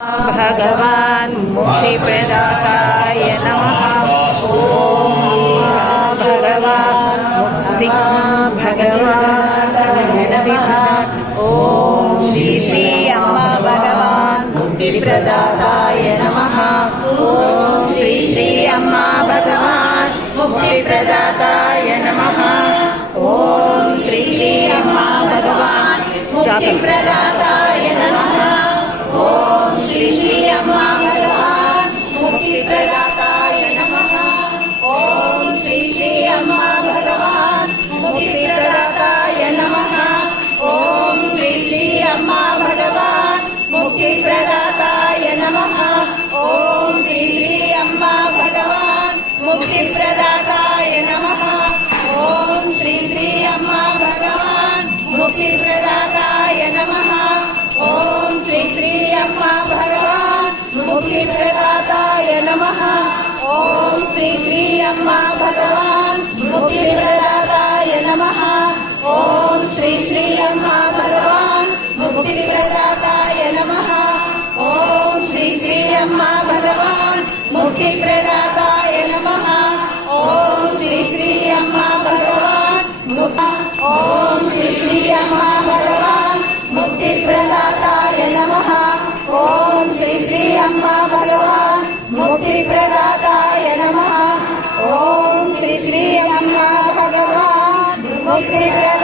भगवान् मुक्तिप्रदाताय नमः। ॐ भगवान् भगवानाय नमः। ॐ श्री अम्मा भगवान् मुक्तिप्रदाताय नमः। ॐ श्री अम्मा भगवान् मुक्तिप्रदाताय नमः। ॐ श्री अम्मा भगवान् मुक्तिप्रदाताय नमः। ओम श्री अम्मा भगवान मुक्तिप्रदाताय नमः। ओम श्री अम्मा भगवान मुक्तिप्रदाताय नमः। ओम श्री अम्मा भगवान मुक्तिप्रदाताय नमः। ओम श्री अम्मा भगवान मुक्तिप्रदाताय नमः। ओम श्री अम्मा भगवान मुक्तिप्रदाताय नमः। ओम श्री अम्मा भगवान मुक्तिप्रदाताय नमः। ओम श्री अम्मा भगवान मुक्तिप्रदाताय नमः। ओम श्री अम्मा भगवान मुक्तिप्रदाताय नमः। ओम श्री अम्मा भगवान मुक्तिप्रदाताय नमः। ओम श्री अम्मा भगवान ओम श्री अम्मा भगवान मुक्तिप्रदाताय नमः। ओम श्री अम्मा भगवान मुक्तिप्रदाताय नमः। ओम श्री अम्मा भगवान मुक्तिप्रदाताय